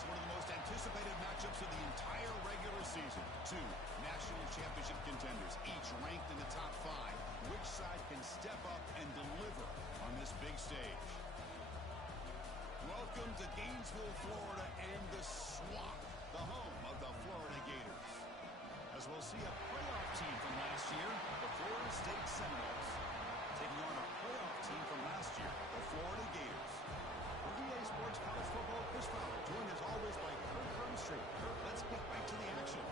folks, one of the most anticipated matchups of the entire regular season. Two national championship contenders, each ranked in the top 5. Which side can step up and deliver on this big stage? Welcome to Gainesville, Florida, and the Swamp, the home of the Florida Gators. As we'll see a playoff team from last year, the Florida State Seminoles, taking on a playoff team from last year, the Florida Gators. For EA Sports College Football, Chris Fowler, joined as always by Kirk Hermstreet. Kirk, let's get right to the action.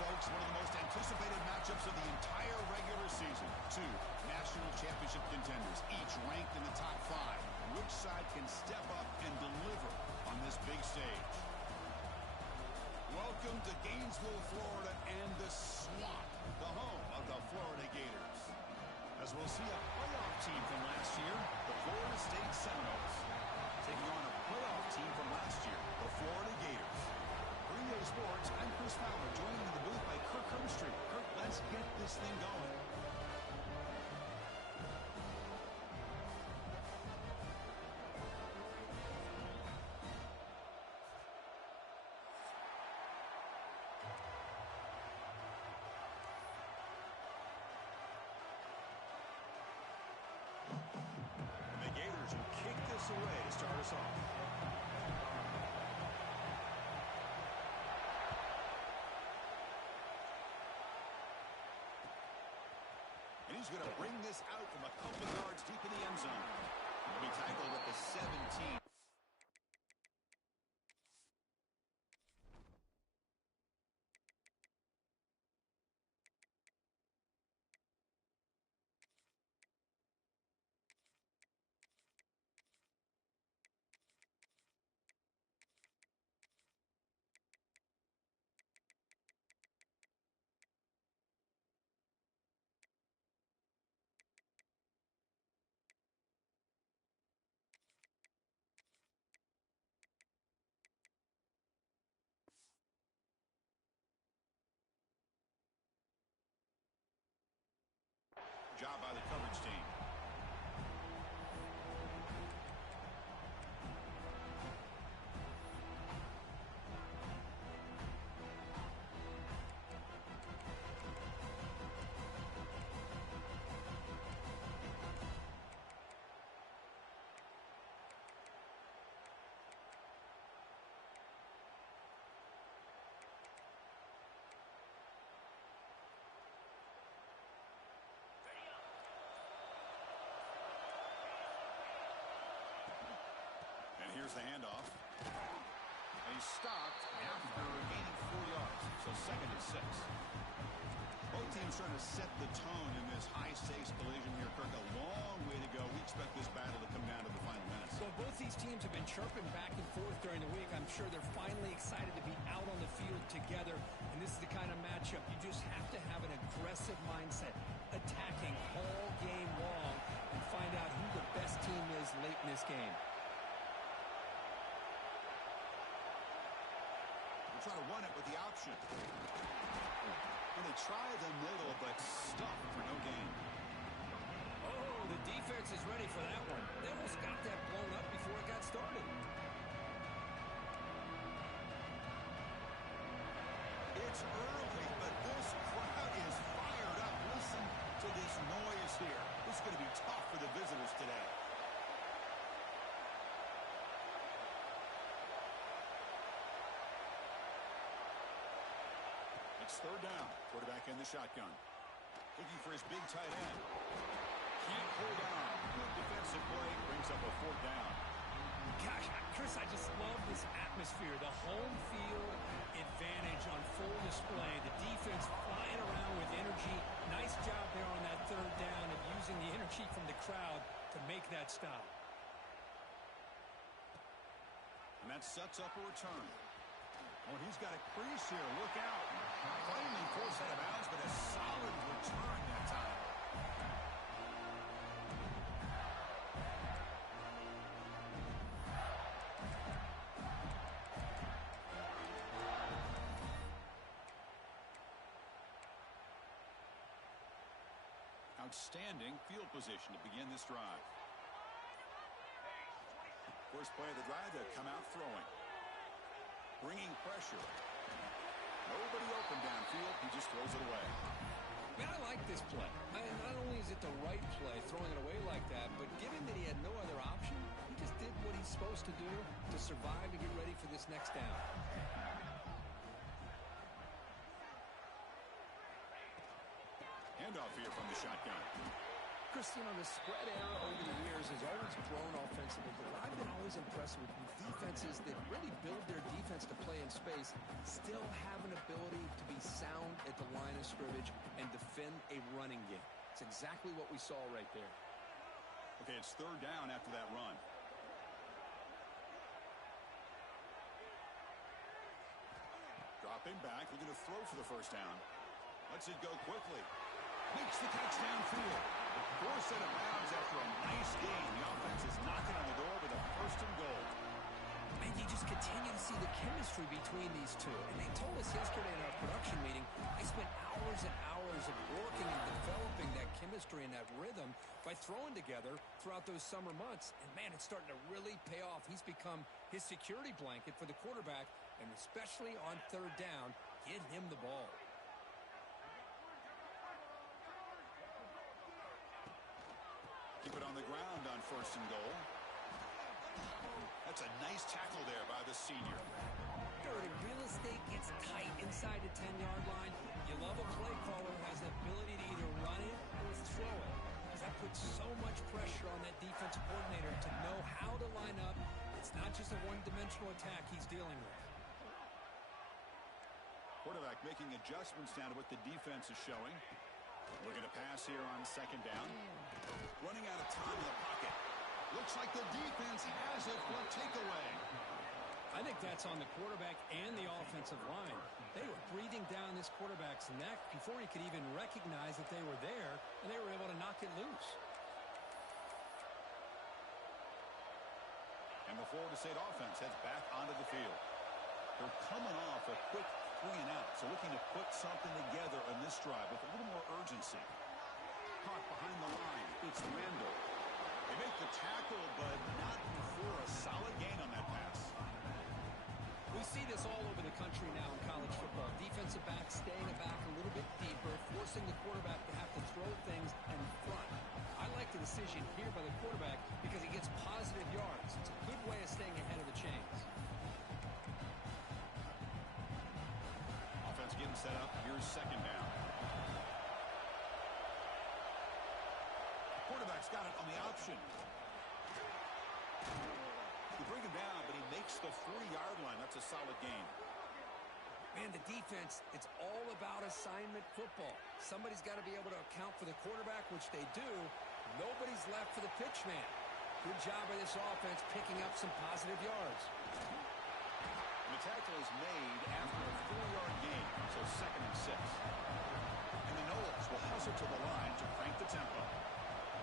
Folks, one of the most anticipated matchups of the entire regular season. Two national championship contenders, each ranked in the top 5. Which side can step up and deliver on this big stage? Welcome to Gainesville, Florida, and the Swamp, the home of the Florida Gators. As we'll see a playoff team from last year, the Florida State Seminoles, taking on a playoff team from last year, the Florida Gators. For EA Sports, I'm Chris Fowler, joined in the booth by Kirk Hermstreet. Kirk, let's get this thing going. saw. And he's going to bring this out from a couple yards deep in the end zone. He'll be tackled at the 17. Job by the coverage team. And here's the handoff. And he's stopped after gaining 4 yards. So second and 6. Both teams trying to set the tone in this high-stakes collision here. Kirk, a long way to go. We expect this battle to come down to the final minutes. So both these teams have been chirping back and forth during the week. I'm sure they're finally excited to be out on the field together. And this is the kind of matchup you just have to have an aggressive mindset, attacking all game long, and find out who the best team is late in this game. Try to run it with the option. And they try the middle, but stuffed for no gain. Oh, the defense is ready for that one. They almost got that blown up before it got started. It's early, but this crowd is fired up. Listen to this noise here. This is going to be tough for the visitors today. Third down. Quarterback in the shotgun. Looking for his big tight end. Can't hold on. Good defensive play. Brings up a 4th down. Gosh, Chris, I just love this atmosphere. The home field advantage on full display. The defense flying around with energy. Nice job there on that 3rd down of using the energy from the crowd to make that stop. And that sets up a return. Oh, he's got a crease here. Look out. Plainly forced out of bounds, but a solid return that time. Outstanding field position to begin this drive. First play of the drive, they'll come out throwing. Bringing pressure. Nobody open downfield. He just throws it away. Man, I like this play. Not only is it the right play, throwing it away like that, but given that he had no other option, he just did what he's supposed to do to survive and get ready for this next down. Handoff here from the shotgun. Chris, you know, the spread era over the years has always grown offensively, but I've been always impressed with defenses that really build their defense to play in space, still have an ability to be sound at the line of scrimmage and defend a running game. It's exactly what we saw right there. Okay, it's 3rd down after that run. Dropping back, looking to throw for the 1st down. Lets it go quickly. Makes the catch downfield. Forced out of bounds after a nice gain. The offense is knocking on the door with a 1st and goal. And you just continue to see the chemistry between these two. And they told us yesterday in our production meeting, they spent hours and hours of working and developing that chemistry and that rhythm by throwing together throughout those summer months. And, man, it's starting to really pay off. He's become his security blanket for the quarterback, and especially on 3rd down, get him the ball. Keep it on the ground on 1st and goal. That's a nice tackle there by the senior. Dirty real estate gets tight inside the 10-yard line. You love a play caller who has the ability to either run it or throw it. Because that puts so much pressure on that defensive coordinator to know how to line up. It's not just a one-dimensional attack he's dealing with. Quarterback making adjustments now to what the defense is showing. Looking to pass here on second down. Running out of time in the pocket. Looks like the defense has it for a takeaway. I think that's on the quarterback and the offensive line. They were breathing down this quarterback's neck before he could even recognize that they were there, and they were able to knock it loose. And the Florida State offense heads back onto the field. They're coming off a quick 3-and-out, so looking to put something together on this drive with a little more urgency. Caught behind the line. It's Randall. They make the tackle, but not before a solid gain on that pass. We see this all over the country now in college football. Defensive backs staying back a little bit deeper, forcing the quarterback to have to throw things in front. I like the decision here by the quarterback because he gets positive yards. It's a good way of staying ahead of the chains. Offense getting set up. Here's second down. Quarterback's got it on the option. You bring him down, but he makes the 40-yard line. That's a solid gain. Man, the defense, it's all about assignment football. Somebody's got to be able to account for the quarterback, which they do. Nobody's left for the pitch man. Good job by this offense picking up some positive yards. And the tackle is made after a 4-yard gain, so second and 6. And the Noles will hustle to the line to crank the tempo.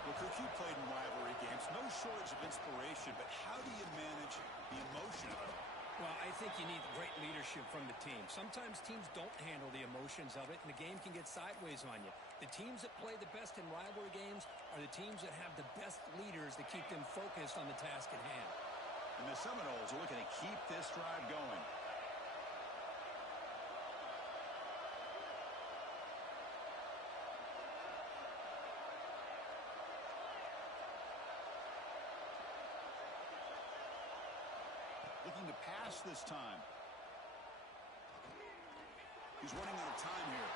Look, you played in rivalry games. No shortage of inspiration, but how do you manage the emotion of it all? Well, I think you need great leadership from the team. Sometimes teams don't handle the emotions of it, and the game can get sideways on you. The teams that play the best in rivalry games are the teams that have the best leaders that keep them focused on the task at hand. And the Seminoles are looking to keep this drive going. Looking to pass this time. He's running out of time here.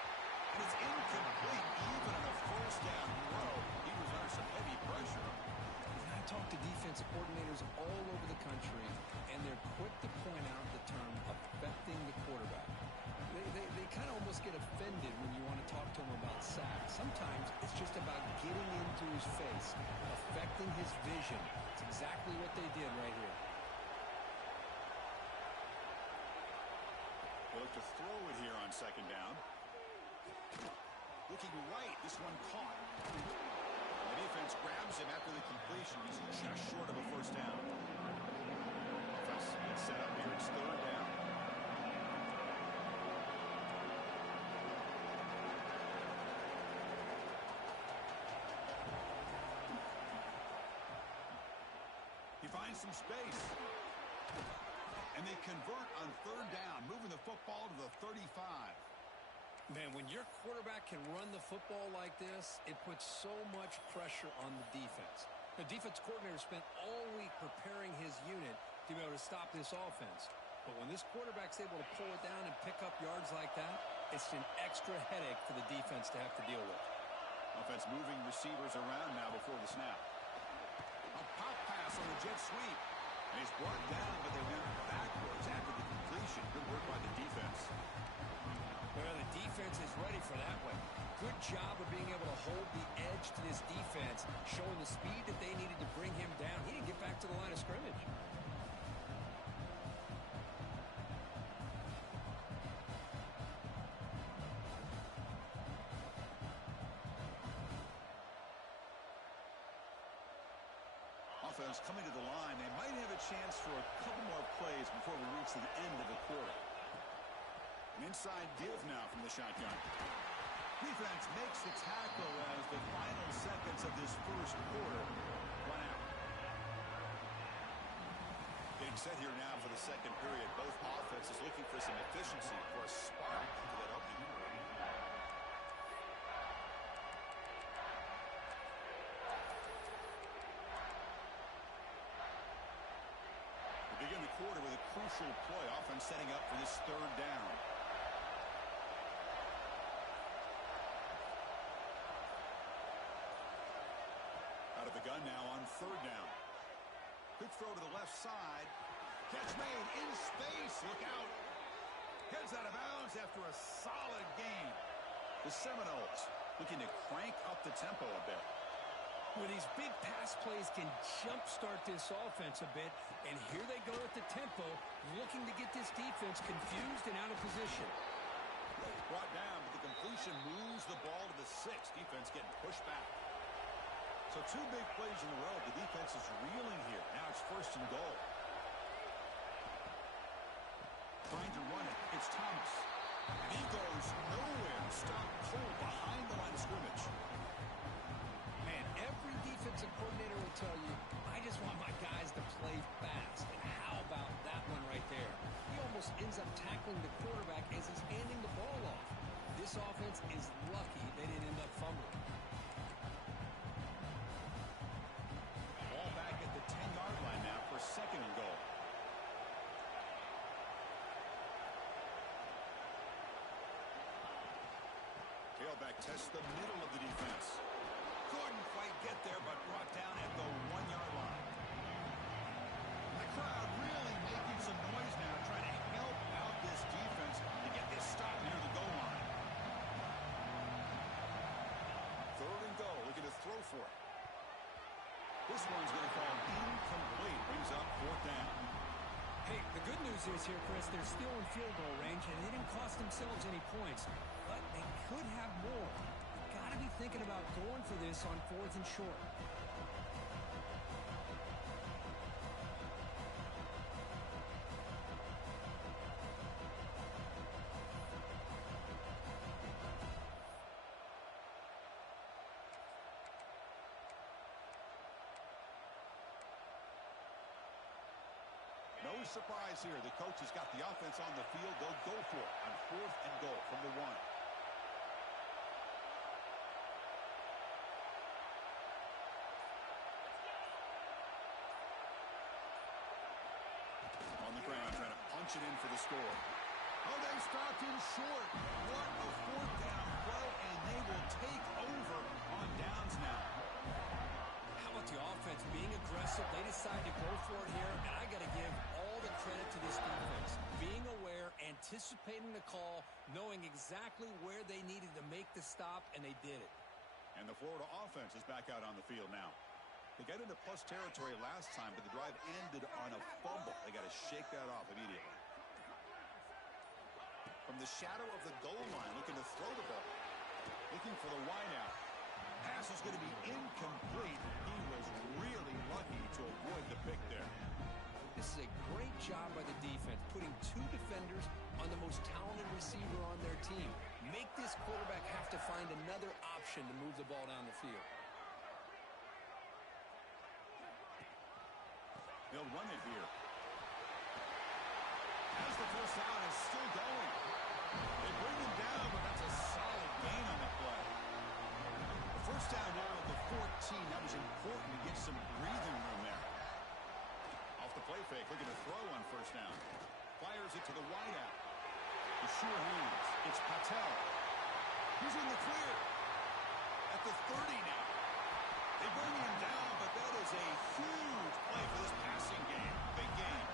And it's incomplete, even on a first down throw. He was under some heavy pressure. I talk to defensive coordinators all over the country, and they're quick to point out the term affecting the quarterback. They kind of almost get offended when you want to talk to them about sacks. Sometimes it's just about getting into his face, affecting his vision. It's exactly what they did right here. They look to throw it here on second down. Looking right, this one caught. The defense grabs him after the completion. He's just short of a first down. Offense gets set up here. It's third down. He finds some space. And they convert on third down, moving the football to the 35. Man, when your quarterback can run the football like this, it puts so much pressure on the defense. The defense coordinator spent all week preparing his unit to be able to stop this offense. But when this quarterback's able to pull it down and pick up yards like that, it's an extra headache for the defense to have to deal with. Offense moving receivers around now before the snap. A pop pass on the jet sweep. And he's brought down, but they went backwards after the completion. Good work by the defense. Well, the defense is ready for that one. Good job of being able to hold the edge to this defense, showing the speed that they needed to bring him down. He didn't get back to the line of scrimmage. Offense coming to the line. They might have a chance for a couple more plays before we reach the end of the quarter. An inside give now from the shotgun. Defense makes the tackle as the final seconds of this first quarter run out. Getting set here now for the second period. Both offenses looking for some efficiency for a spark to that opening quarter. quarter with a crucial play, offense setting up for this third down. Out of the gun now on third down. Quick throw to the left side. Catch made in space. Look out. Heads out of bounds after a solid gain. The Seminoles looking to crank up the tempo a bit. Well, these big pass plays can jumpstart this offense a bit, and here they go at the tempo, looking to get this defense confused and out of position. Brought down, but the completion moves the ball to the 6. Defense getting pushed back. So 2 big plays in a row. The defense is reeling here. Now it's first and goal. Trying to run it. It's Thomas. And he goes nowhere. Stopped cold behind the line of scrimmage. Man, every defensive coordinator will tell you, I just want my guys to play fast. And how about that one right there? He almost ends up tackling the quarterback as he's handing the ball off. This offense is lucky they didn't end up fumbling. Ball back at the 10-yard line now for second and goal. Tailback tests the middle of the defense. Couldn't quite get there, but brought down at the 1-yard line. The crowd really making some noise now, trying to help out this defense to get this stop near the goal line. Third and goal, looking to throw for it. This one's going to fall incomplete. Brings up fourth down. Hey, the good news is here, Chris, they're still in field goal range, and they didn't cost themselves any points. But they could have more. You've got to be thinking about going for this on 4th and short. No surprise here. The coach has got the offense on the field. They'll go for it on 4th and goal from the 1. On the ground, trying to punch it in for the score. Oh, they stopped him short. What a 4th down play, and they will take over on downs now. How about the offense being aggressive? They decide to go for it here, and I got to give all the credit to this defense. Being aware, anticipating the call, knowing exactly where they needed to make the stop, and they did it. And the Florida offense is back out on the field now. They got into plus territory last time, but the drive ended on a fumble. They got to shake that off immediately. From the shadow of the goal line, looking to throw the ball. Looking for the wideout. Pass is going to be incomplete. He was really lucky to avoid the pick there. This is a great job by the defense, putting 2 defenders on the most talented receiver on their team. Make this quarterback have to find another option to move the ball down the field. They'll run it here. As the first down is still going. They bring him down, but that's a solid gain on the play. The first down now at the 14. That was important to get some breathing room there. Off the play fake, looking to throw on first down. Fires it to the wideout. The sure hands. It's Patel. He's in the clear. At the 30 now. They bring him down, but that is a huge play for this passing game. Big game.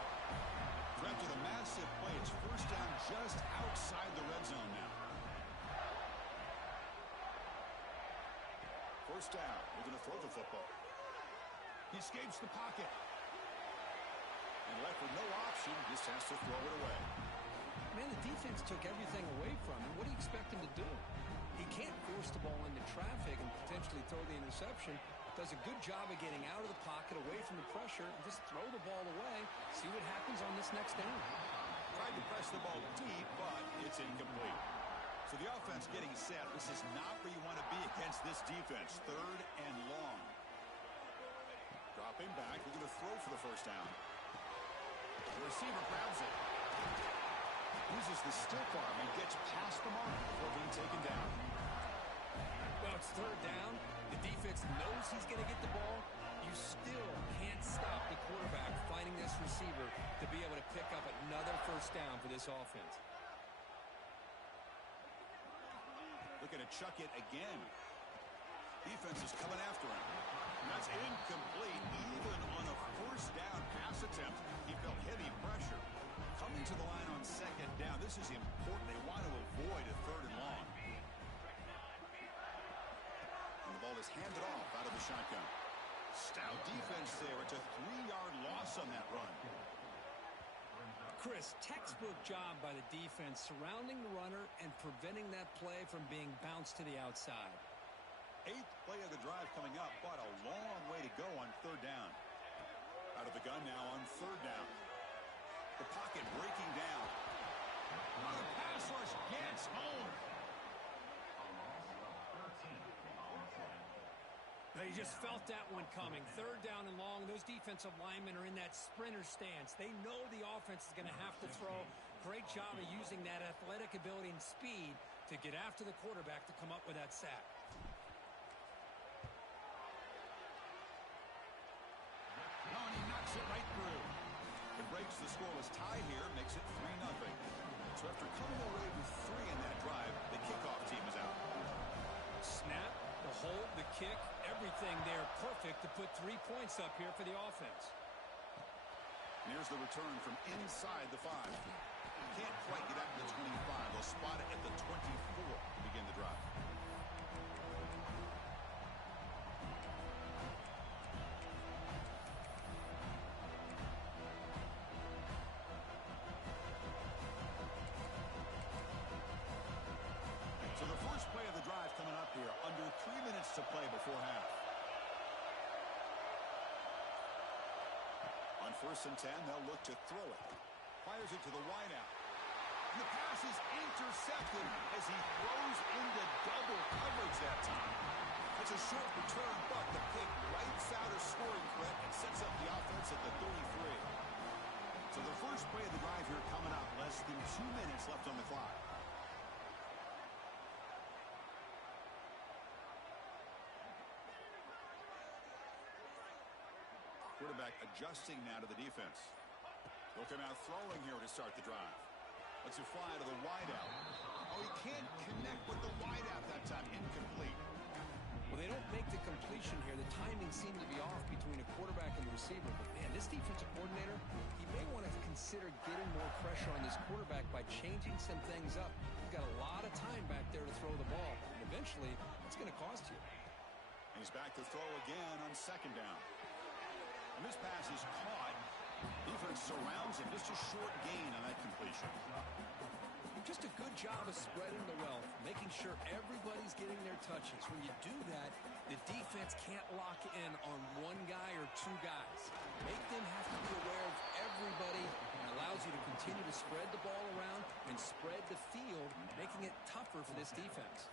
After the massive play, it's first down just outside the red zone now. First down. We're going to throw the football. He escapes the pocket. And left with no option, just has to throw it away. Man, the defense took everything away from him. What do you expect him to do? He can't force the ball into traffic and potentially throw the interception. Does a good job of getting out of the pocket, away from the pressure, and just throw the ball away. See what happens on this next down. Tried to press the ball deep, but it's incomplete. So the offense getting set. This is not where you want to be against this defense. Third and long. Dropping back, looking to throw for the first down. The receiver grabs it. Uses the stiff arm and gets past the mark before being taken down. Well, it's third down. The defense knows he's going to get the ball. You you still can't stop the quarterback finding this receiver to be able to pick up another first down for this offense. Looking to chuck it again. Defense is coming after him. That's incomplete. Even on a first down pass attempt, he felt heavy pressure. Coming to the line on second down. This is important. They want to avoid a third and long. And the ball is handed off out of the shotgun. Stout defense there. It's a 3-yard loss on that run. Chris, textbook job by the defense surrounding the runner and preventing that play from being bounced to the outside. 8th play of the drive coming up, but a long way to go on third down. Out of the gun now on third down. The pocket breaking down. The pass rush gets home. They just felt that one coming. Third down and long. Those defensive linemen are in that sprinter stance. They know the offense is going to have to throw. Great job of using that athletic ability and speed to get after the quarterback to come up with that sack. Oh, and he knocks it right through. It breaks the scoreless tie here, makes it 3-0. So after coming away with 3 in that drive, the kickoff team is out. Snap, the hold, the kick, everything there perfect to put 3 points up here for the offense. And here's the return from inside the 5. Can't quite get out to the 25. They'll spot it at the 24 to begin the drive. So the first play of the drive coming up here, under 3 minutes to play before half. On 1st and 10, they'll look to throw it. Fires it to the wideout. And the pass is intercepted as he throws into double coverage that time. It's a short return, but the pick writes out a scoring threat and sets up the offense at the 33. So the first play of the drive here coming up, less than 2 minutes left on the clock. Quarterback adjusting now to the defense. They'll come out throwing here to start the drive. Let's it fly to the wideout. Oh, he can't connect with the wideout that time. Incomplete. Well, they don't make the completion here. The timing seemed to be off between a quarterback and the receiver. But, man, this defensive coordinator, he may want to consider getting more pressure on this quarterback by changing some things up. He's got a lot of time back there to throw the ball. And eventually, it's going to cost you. And he's back to throw again on second down. And this pass is caught. Defense surrounds him. Just a short gain on that completion. Just a good job of spreading the wealth, making sure everybody's getting their touches. When you do that, the defense can't lock in on one guy or 2 guys. Make them have to be aware of everybody, and allows you to continue to spread the ball around and spread the field, making it tougher for this defense.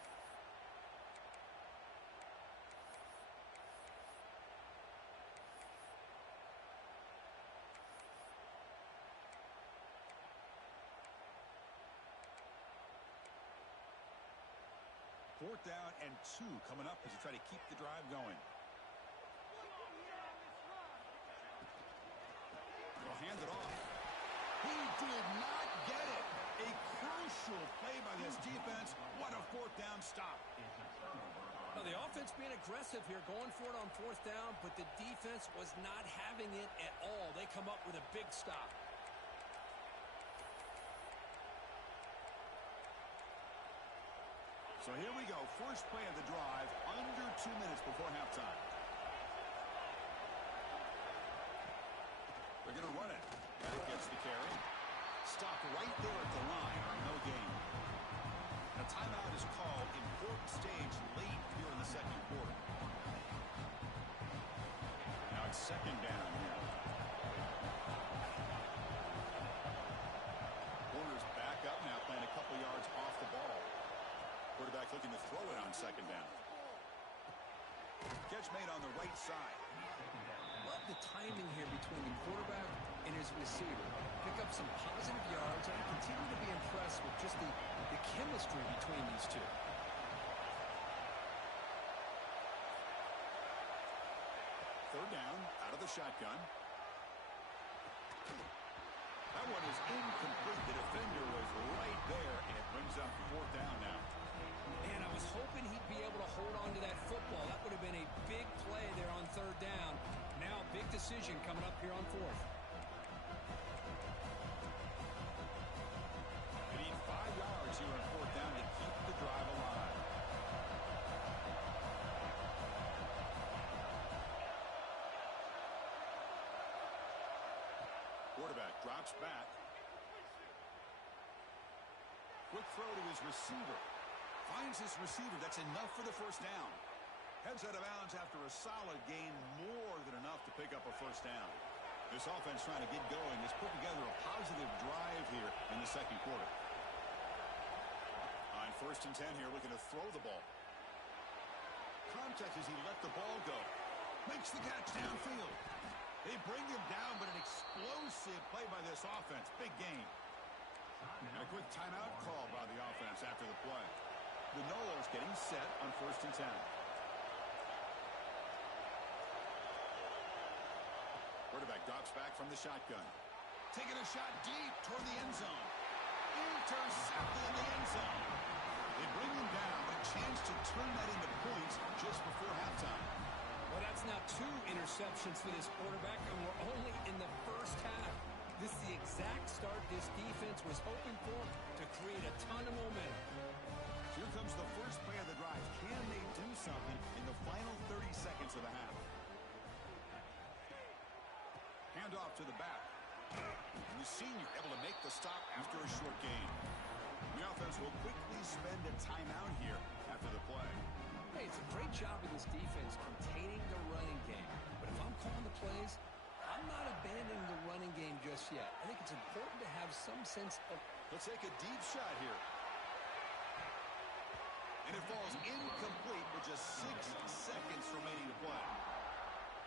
Fourth down and 2 coming up as you try to keep the drive going. They'll hand it off. He did not get it. A crucial play by this defense. What a fourth down stop. Well, the offense being aggressive here, going for it on fourth down, but the defense was not having it at all. They come up with a big stop. So here we go. First play of the drive, under 2 minutes before halftime. They're going to run it. That gets the carry. Stop right there at the line. No gain. A timeout is called. Important stage late here in the second quarter. Now it's second down here. Corners back up now, playing a couple yards off the ball. Quarterback looking to throw it on second down. Catch made on the right side. Love the timing here between the quarterback and his receiver. Pick up some positive yards, and I continue to be impressed with just the chemistry between these two. third down out of the shotgun. That one is incomplete. The defender was right there, and it brings up fourth down now. Man, I was hoping he'd be able to hold on to that football. That would have been a big play there on third down. Now, big decision coming up here on fourth. They need 5 yards here on fourth down to keep the drive alive. Quarterback drops back. Quick throw to his receiver. Finds his receiver. That's enough for the first down. Heads out of bounds after a solid gain, more than enough to pick up a first down. This offense trying to get going has put together a positive drive here in the second quarter. On first and 10 here, looking to throw the ball. Contact as he let the ball go. Makes the catch downfield. They bring him down, but an explosive play by this offense. Big gain. And a quick timeout call by the offense after the play. The Noles getting set on first and 10. Quarterback drops back from the shotgun. Taking a shot deep toward the end zone. Intercepted in the end zone. They bring him down, but a chance to turn that into points just before halftime. Well, that's now 2 interceptions for this quarterback, and we're only in the first half. This is the exact start this defense was hoping for to create a ton of momentum. Here comes the first play of the drive. Can they do something in the final 30 seconds of the half? Handoff to the back. And the senior able to make the stop after a short gain. The offense will quickly spend a timeout here after the play. Hey, it's a great job of this defense containing the running game. But if I'm calling the plays, I'm not abandoning the running game just yet. I think it's important to have some sense of... Let's take a deep shot here. And it falls incomplete with just 6 seconds remaining to play.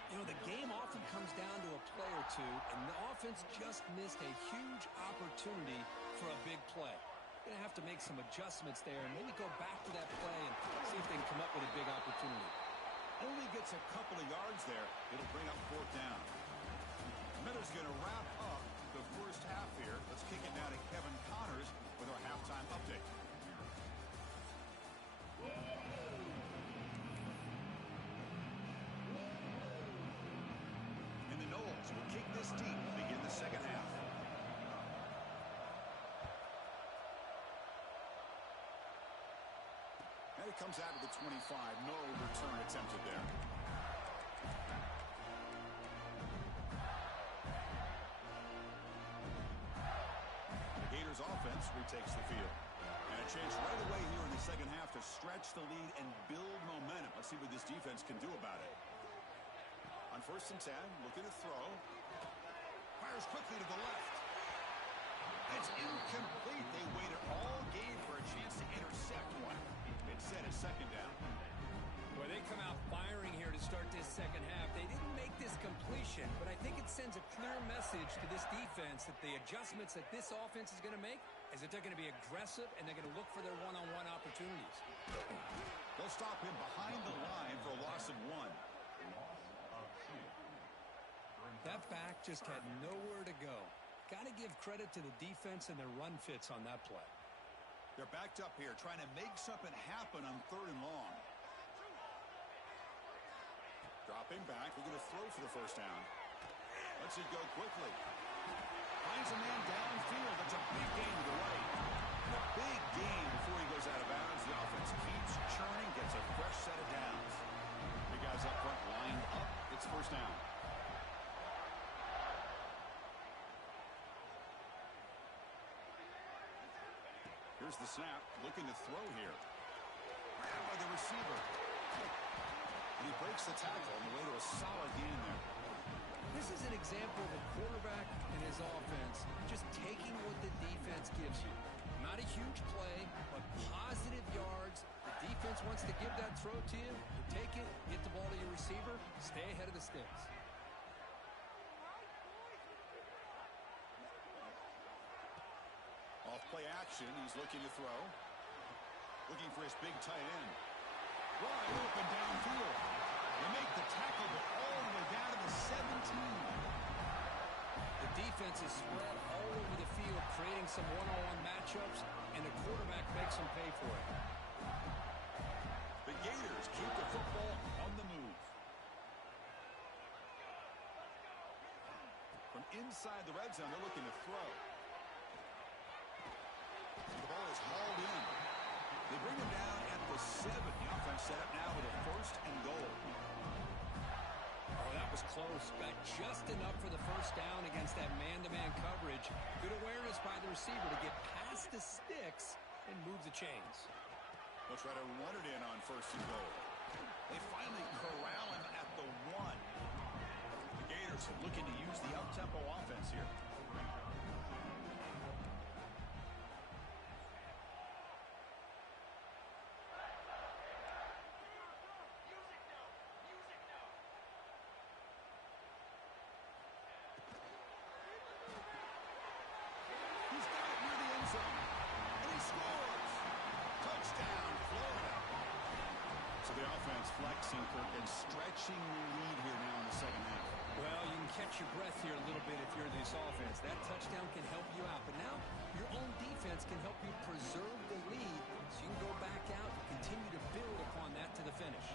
You know, the game often comes down to a play or two, and the offense just missed a huge opportunity for a big play. Going to have to make some adjustments there and maybe go back to that play and see if they can come up with a big opportunity. Only gets a couple of yards there. It'll bring up fourth down. Miller's going to wrap up the first half here. Let's kick it now to Kevin Connors with our halftime update. And the Noles will kick this deep to begin the second half. And it comes out of the 25. No return attempted there. The Gators offense retakes the field. And a chance right away here in the second half to stretch the lead and build momentum. Let's see what this defense can do about it. On first and 10, looking to throw. Fires quickly to the left. It's incomplete. They waited all game for a chance to intercept one. Instead, it's second down. Well, they come out firing here to start this second half. They didn't make this completion, but I think it sends a clear message to this defense that the adjustments that this offense is going to make is that they're going to be aggressive and they're going to look for their one-on-one opportunities. They'll stop him behind the line for a loss of 1. That back just had nowhere to go. Got to give credit to the defense and their run fits on that play. They're backed up here, trying to make something happen on third and long. Dropping back, we're going to throw for the first down. Lets it go quickly. Finds a man downfield. That's a big gain to the right. And a big gain before he goes out of bounds. The offense keeps churning, gets a fresh set of downs. Big guys up front lined up. It's first down. Here's the snap, looking to throw here. Grabbed by the receiver. And he breaks the tackle on the way to a solid gain there. This is an example of a quarterback and his offense just taking what the defense gives you. Not a huge play, but positive yards. The defense wants to give that throw to you. You take it, get the ball to your receiver, stay ahead of the sticks. Off play action, he's looking to throw. Looking for his big tight end. Wide open downfield. They make the tackle, but all the way down defense is spread all over the field, creating some one-on-one matchups, and the quarterback makes them pay for it. The Gators keep the football on the move. From inside the red zone, they're looking to throw. The ball is hauled in. They bring him down at the 7. The offense set up now with a 1st and goal. Oh, that was close. Got just enough for the first down against that man-to-man coverage. Good awareness by the receiver to get past the sticks and move the chains. They'll try to run it in on 1st and goal. They finally corral him at the 1. The Gators looking to use the up-tempo offense here. Flexing, Kirk, and stretching the lead here now in the second half. Well, you can catch your breath here a little bit if you're this offense. That touchdown can help you out. But now your own defense can help you preserve the lead so you can go back out and continue to build upon that to the finish.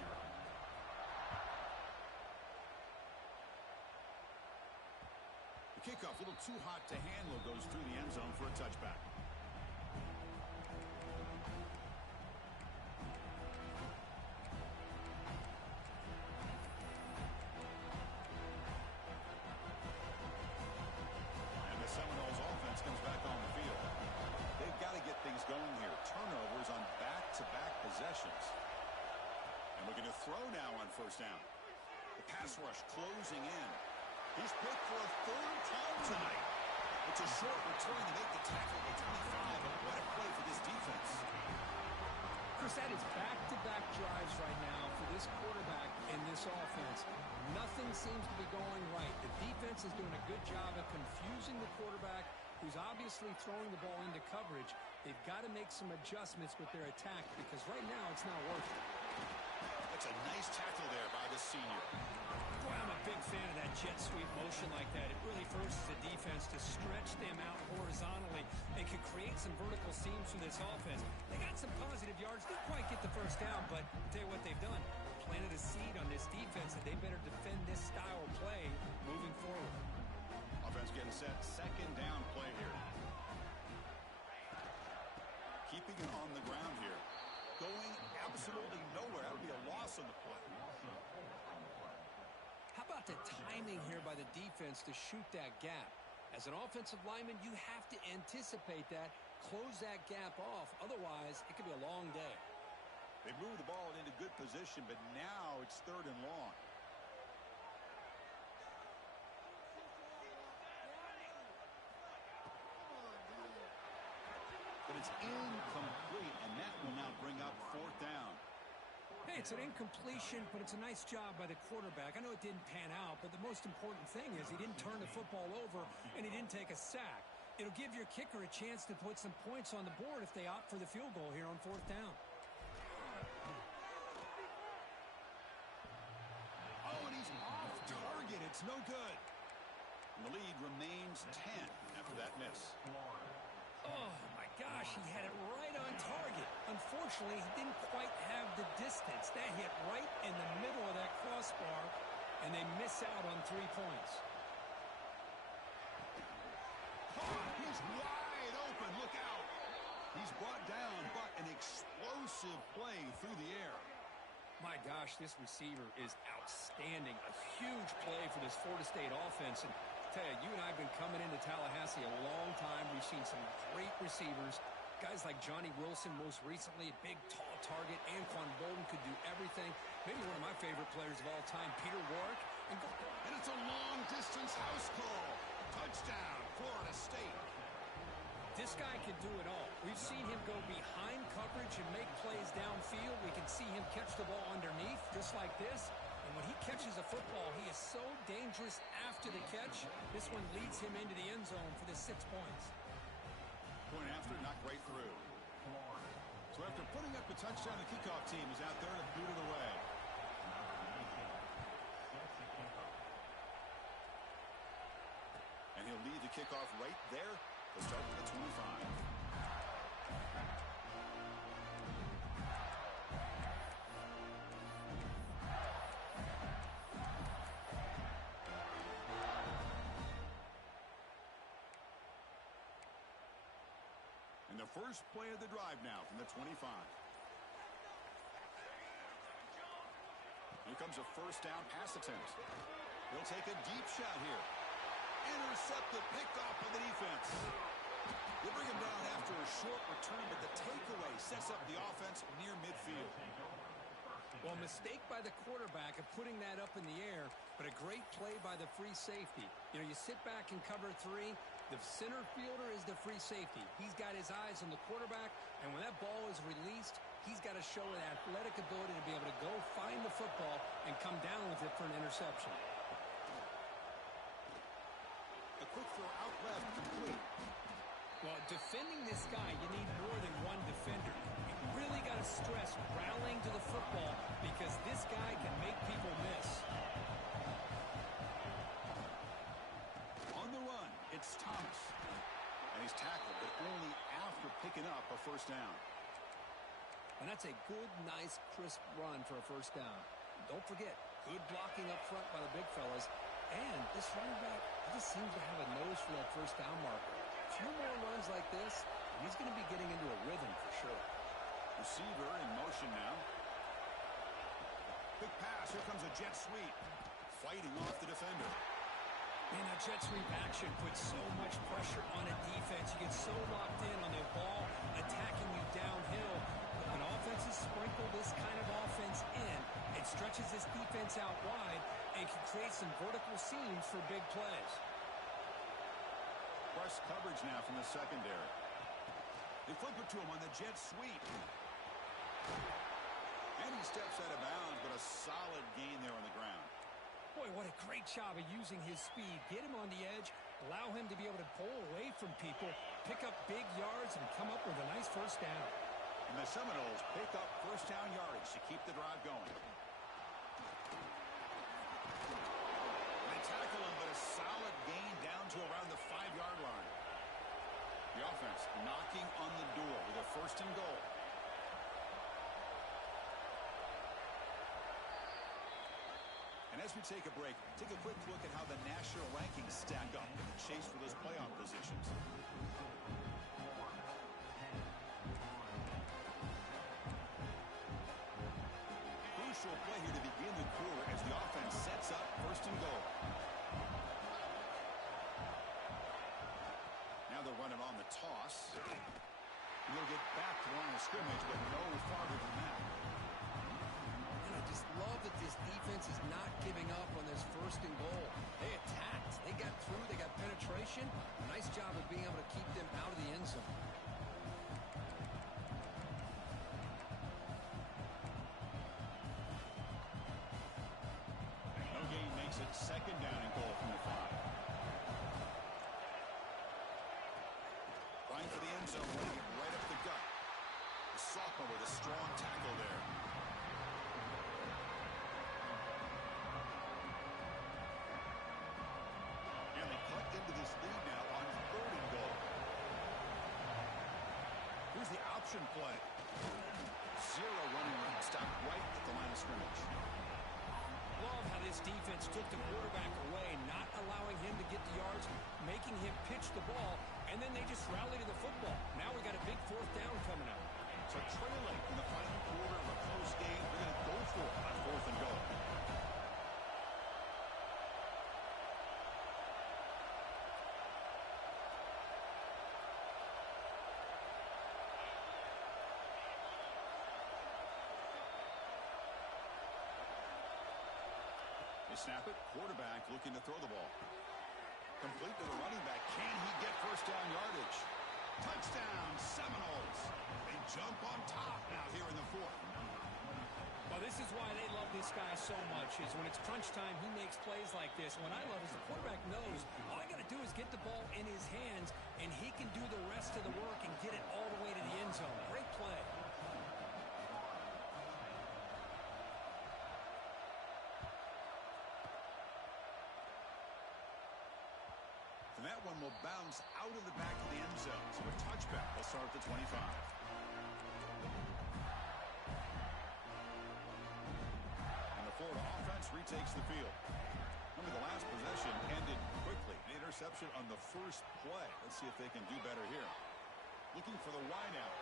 The kickoff, a little too hot to handle, goes through the end zone for a touchback. Comes back on the field. They've got to get things going here. Turnovers on back-to-back possessions. And looking to throw now on 1st down. The pass rush closing in. He's picked for a 3rd time tonight. It's a short return to make the tackle at 25, but what a play for this defense. Chris, that is back-to-back drives right now for this quarterback and this offense. Nothing seems to be going right. The defense is doing a good job of confusing the quarterback, who's obviously throwing the ball into coverage. They've got to make some adjustments with their attack because right now it's not working. That's a nice tackle there by the senior. Boy, I'm a big fan of that jet sweep motion like that. It really forces the defense to stretch them out horizontally and can create some vertical seams from this offense. They got some positive yards. Didn't quite get the first down, but I'll tell you what they've done. Planted a seed on this defense that they better defend this style of play moving forward. Offense getting set. 2nd down play here. Keeping it on the ground here. Going absolutely nowhere. That would be a loss on the play. How about the timing here by the defense to shoot that gap? As an offensive lineman, you have to anticipate that, close that gap off. Otherwise, it could be a long day. They moved the ball into good position, but now it's 3rd and long. But it's incomplete, and that will now bring up 4th down. Hey, it's an incompletion, but it's a nice job by the quarterback. I know it didn't pan out, but the most important thing is he didn't turn the football over, and he didn't take a sack. It'll give your kicker a chance to put some points on the board if they opt for the field goal here on 4th down. Oh, and he's off target. It's no good. And the lead remains 10 after that miss. Oh, my gosh, he had it right on target. Unfortunately, he didn't quite have the distance. That hit right in the middle of that crossbar, and they miss out on 3 points. Oh, he's wide open. Look out. He's brought down, but an explosive play through the air. My gosh, this receiver is outstanding. A huge play for this Florida State offense. And tell you, you and I have been coming into Tallahassee a long time. We've seen some great receivers. Guys like Johnny Wilson, most recently, a big, tall target. Anquan Bolden could do everything. Maybe one of my favorite players of all time, Peter Warrick. And it's a long-distance house call. Touchdown, Florida State. This guy can do it all. We've seen him go behind coverage and make plays downfield. We can see him catch the ball underneath, just like this. And when he catches a football, he is so dangerous after the catch. This one leads him into the end zone for the 6 points. Point after, not great through. So after putting up the touchdown, the kickoff team is out there to boot it away. And he'll lead the kickoff right there to start with the 25. And the first play of the drive now from the 25. Here comes a first down pass attempt. He'll take a deep shot here. Intercepted, picked off by the defense. They bring him down after a short return, but the takeaway sets up the offense near midfield. Well, mistake by the quarterback of putting that up in the air, but a great play by the free safety. You know, you sit back and cover three. The center fielder is the free safety. He's got his eyes on the quarterback, and when that ball is released, he's got to show an athletic ability to be able to go find the football and come down with it for an interception. A quick throw out left, complete. Well, defending this guy, you need more than one defender. You really got to stress rallying to the football because this guy can make people miss. On the run, it's Thomas. And he's tackled, but only after picking up a first down. And that's a good, nice, crisp run for a first down. Don't forget, good blocking up front by the big fellas. And this running back, he just seems to have a nose for that first down marker. A few more runs like this, and he's going to be getting into a rhythm for sure. Receiver in motion now. Quick pass. Here comes a jet sweep. Fighting off the defender. Man, that jet sweep action puts so much pressure on a defense. You get so locked in on the ball attacking you downhill. But when offenses sprinkle this kind of offense in, it stretches this defense out wide and can create some vertical seams for big plays. Press coverage now from the secondary. They flip it to him on the jet sweep. And he steps out of bounds, but a solid gain there on the ground. Boy, what a great job of using his speed. Get him on the edge, allow him to be able to pull away from people, pick up big yards, and come up with a nice first down. And the Seminoles pick up first down yardage to keep the drive going. They tackle him, but a solid gain down to around the 5-yard line. The offense knocking on the door with a first and goal. And as we take a break, take a quick look at how the national rankings stack up in the chase for those playoff positions. Crucial play here to begin the quarter as the offense sets up first and goal. Now they're running on the toss. And they'll get back to the line of scrimmage, but no farther than that. And I just love that this defense is not giving up on this first and goal. They attacked. They got through. They got penetration. A nice job of being able to keep them out of the end zone. No gain makes it second down and goal from the 5. Trying for the end zone, running it right up the gut. The sophomore with a strong tackle there. And they cut into this lead now on third and goal. Here's the option play. Zero running room, stopped right at the line of scrimmage. Love how this defense took the quarterback away, not allowing him to get the yards, making him pitch the ball, and then they just rally to the football. Now we got a big fourth down coming up. So trailing in the final quarter of a close game, they're going to go for it on fourth and goal. They snap it. Quarterback looking to throw the ball. Complete to the running back. Can he get first down yardage? Touchdown, Seminoles. They jump on top now here in the fourth. Well, this is why they love this guy so much, is when it's crunch time, he makes plays like this. What I love is the quarterback knows all I got to do is get the ball in his hands, and he can do the rest of the work and get it all the way to the end zone. Great play. The that one will bounce out of the back of the end zone. So a touchback will start at the 25. And the Florida offense retakes the field. Remember, the last possession ended quickly. An interception on the first play. Let's see if they can do better here. Looking for the wideout.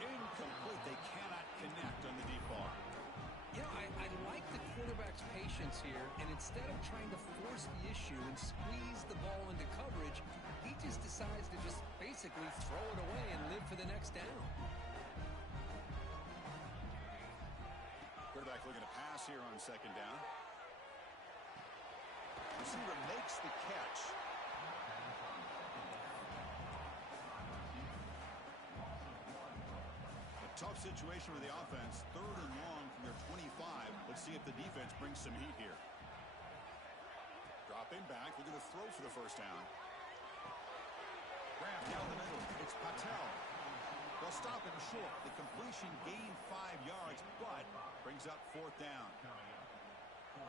Incomplete. They cannot connect on the deep ball. You know, I like the quarterback's patience here, and instead of trying to force the issue and squeeze the ball into coverage, he just decides to just basically throw it away and live for the next down. Quarterback looking to pass here on second down. Receiver makes the catch. Tough situation for the offense. 3rd and long from their 25. Let's see if the defense brings some heat here. Dropping back. Looking to throw for the first down. Grab down the middle. It's Patel. They'll stop him short. The completion gained 5 yards, but brings up 4th down.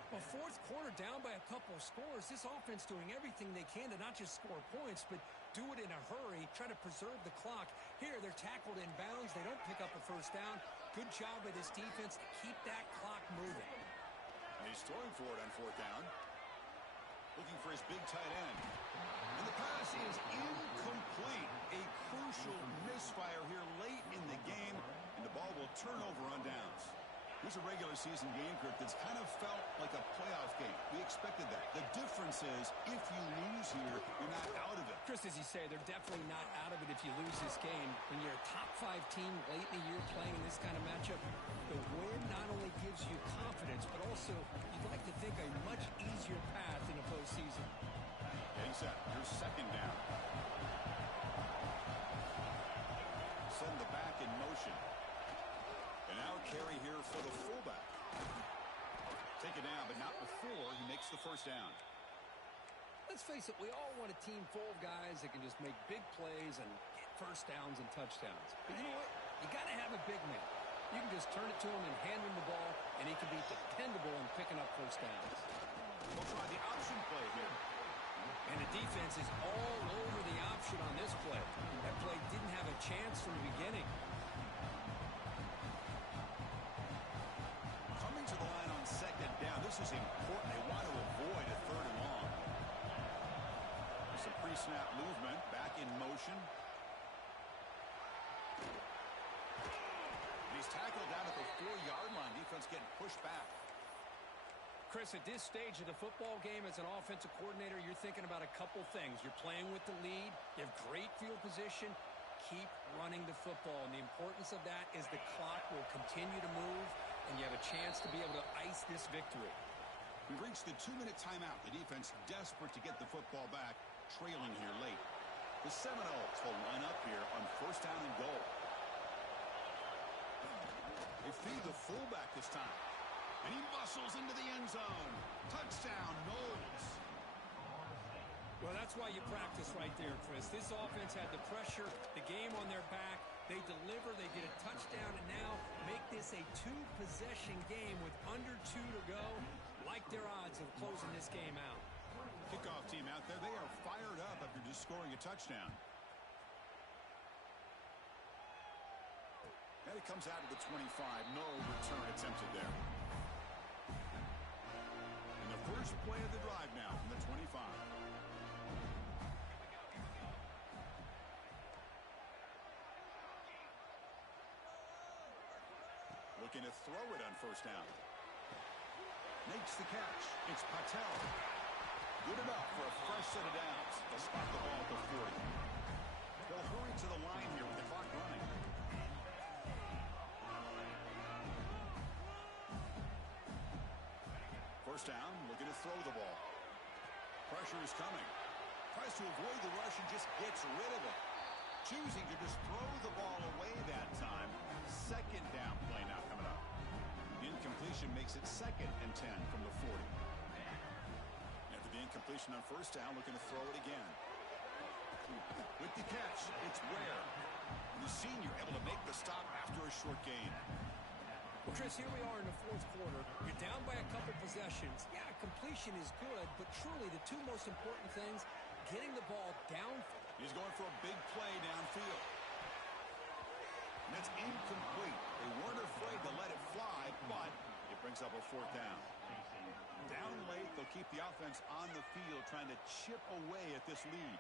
Well, 4th quarter down by a couple of scores. This offense doing everything they can to not just score points, but do it in a hurry, try to preserve the clock. Here, they're tackled in bounds. They don't pick up a first down. Good job by this defense to keep that clock moving. And he's throwing for it on 4th down. Looking for his big tight end. And the pass is incomplete. A crucial misfire here late in the game, and the ball will turn over on downs. Here's a regular season game, Kirk, that's kind of felt like a playoff game. We expected that. The difference is, if you lose here, you're not out of it. Chris, as you say, they're definitely not out of it if you lose this game. When you're a top 5 team late in the year playing in this kind of matchup, the win not only gives you confidence, but also you'd like to think a much easier path in a postseason. Getting set. Here's second down. Send the back in motion. And now a carry here for the fullback. Take it down, but not before he makes the first down. Let's face it, we all want a team full of guys that can just make big plays and get first downs and touchdowns. But you know what? You got to have a big man. You can just turn it to him and hand him the ball, and he can be dependable in picking up first downs. We'll try the option play here. And the defense is all over the option on this play. That play didn't have a chance from the beginning. Coming to the line on second down. This is important. They want to avoid a 3rd and long. Some pre-snap movement. Back in motion. And he's tackled down at the 4-yard line. Defense getting pushed back. Chris, at this stage of the football game as an offensive coordinator, you're thinking about a couple things. You're playing with the lead. You have great field position. Keep running the football. And the importance of that is the clock will continue to move, and you have a chance to be able to ice this victory. We've reached the 2-minute timeout. The defense desperate to get the football back, trailing here late. The Seminoles will line up here on first down and goal. They feed the fullback this time. And he muscles into the end zone. Touchdown, Knowles. Well, that's why you practice right there, Chris. This offense had the pressure, the game on their back. They deliver, they get a touchdown, and now make this a 2-possession game with under 2 to go. Like their odds of closing this game out. Kickoff team out there. They are fired up after just scoring a touchdown. And it comes out of the 25. No return attempted there. And the first play of the drive now from the 25. Looking to throw it on first down. Makes the catch. It's Patel. Good enough for a fresh set of downs. They'll spot the ball at the 40. They'll hurry to the line here with the clock running. First down, looking to throw the ball. Pressure is coming. Tries to avoid the rush and just gets rid of it. Choosing to just throw the ball away that time. Second down play now coming up. Incompletion makes it 2nd and 10 from the 40. After the incompletion on first down, looking to throw it again. With the catch, it's Ware. The senior able to make the stop after a short gain. Well, Chris, here we are in the 4th quarter. You're down by a couple possessions. Yeah, completion is good, but truly the 2 most important things, getting the ball down. He's going for a big play downfield. And that's incomplete. They weren't afraid to let it fly, but it brings up a fourth down. Down late, they'll keep the offense on the field trying to chip away at this lead.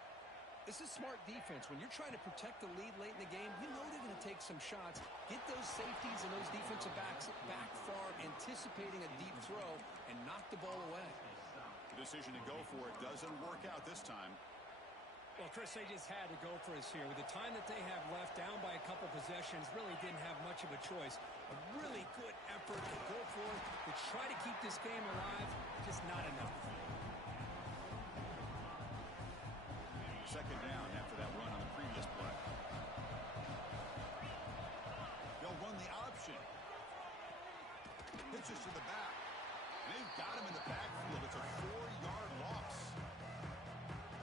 This is smart defense. When you're trying to protect the lead late in the game, you know they're going to take some shots, get those safeties and those defensive backs back far, anticipating a deep throw, and knock the ball away. The decision to go for it doesn't work out this time. Well, Chris, they just had to go for us here. With the time that they have left, down by a couple possessions, really didn't have much of a choice. A really good effort to go for it, to try to keep this game alive, just not enough. Second down after that run on the previous play. They'll run the option. Pitches to the back. They've got him in the backfield. It's a 4-yard loss.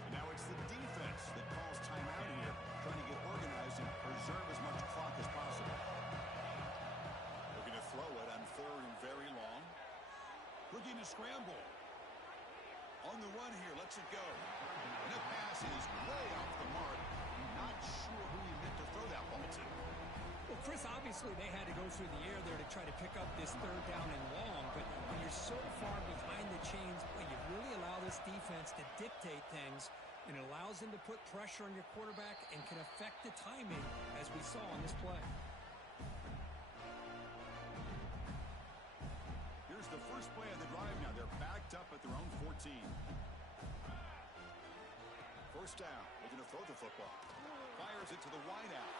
And now it's the defense that calls timeout here, trying to get organized and preserve as much clock as possible. Looking to throw it on third and very long. Looking to scramble. On the run here, lets it go. And the pass is way off the mark. Not sure who he meant to throw that ball to. Well, Chris, obviously they had to go through the air there to try to pick up this third down and long, but when you're so far behind the chains, well, you really allow this defense to dictate things, and it allows them to put pressure on your quarterback and can affect the timing, as we saw on this play. Here's the first play of the drive now. They're backed up at their own 14. First down, looking to throw the football. Fires it to the wideout.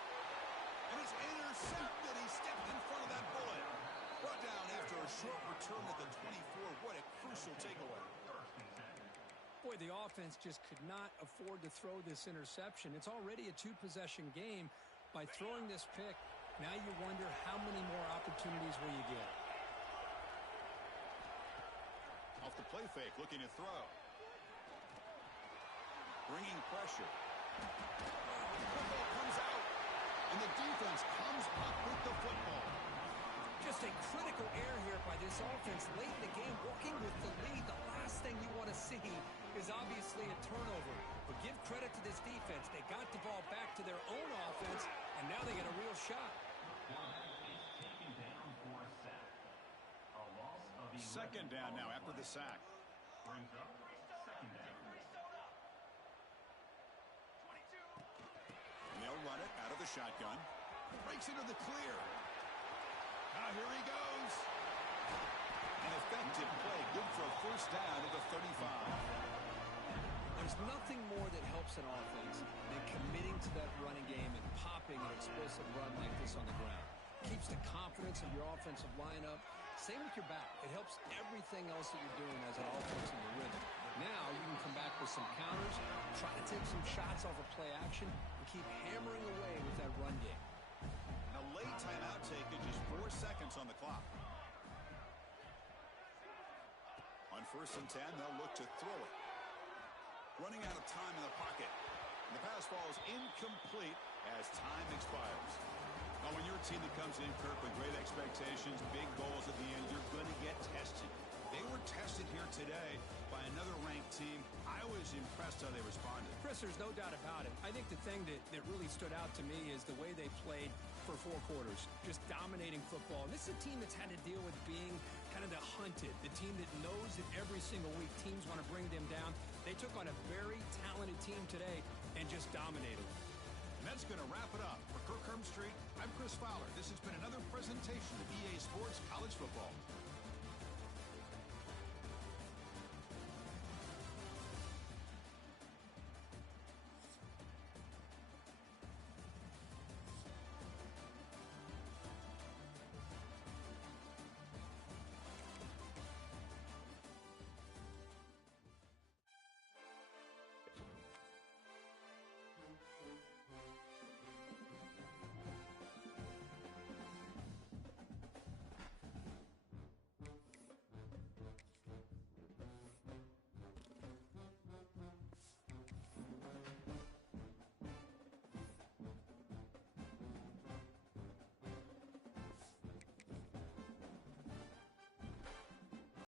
And it's intercepted. He stepped in front of that bullet. Brought down after a short return at the 24. What a crucial takeaway. Boy, the offense just could not afford to throw this interception. It's already a two-possession game. By throwing this pick, now you wonder how many more opportunities will you get. Off the play fake, looking to throw. Bringing pressure. Football comes out. And the defense comes up with the football. Just a critical error here by this offense late in the game, walking with the lead. The last thing you want to see is obviously a turnover. But give credit to this defense. They got the ball back to their own offense, and now they get a real shot. Second down now after the sack. And they'll run it out of the shotgun. Breaks into the clear. Now here he goes. An effective play. Good for a first down at the 35. There's nothing more that helps an offense than committing to that running game and popping an explosive run like this on the ground. Keeps the confidence of your offensive lineup. Same with your back. It helps everything else that you're doing as an offense in the rhythm. Now you can come back with some counters, try to take some shots off of play action, and keep hammering away with that run game. And a late timeout taken, just 4 seconds on the clock. On 1st and 10, they'll look to throw it. Running out of time in the pocket. And the pass falls incomplete as time expires. Now, when you're a team that comes in, Kirk, with great expectations, big goals at the end, you're going to get tested. They were tested here today by another ranked team. I was impressed how they responded. Chris, there's no doubt about it. I think the thing that really stood out to me is the way they played for 4 quarters, just dominating football. And this is a team that's had to deal with being kind of the hunted, the team that knows that every single week teams want to bring them down. They took on a very talented team today and just dominated. And that's going to wrap it up. For Kirk Street, I'm Chris Fowler. This has been another presentation of EA Sports College Football.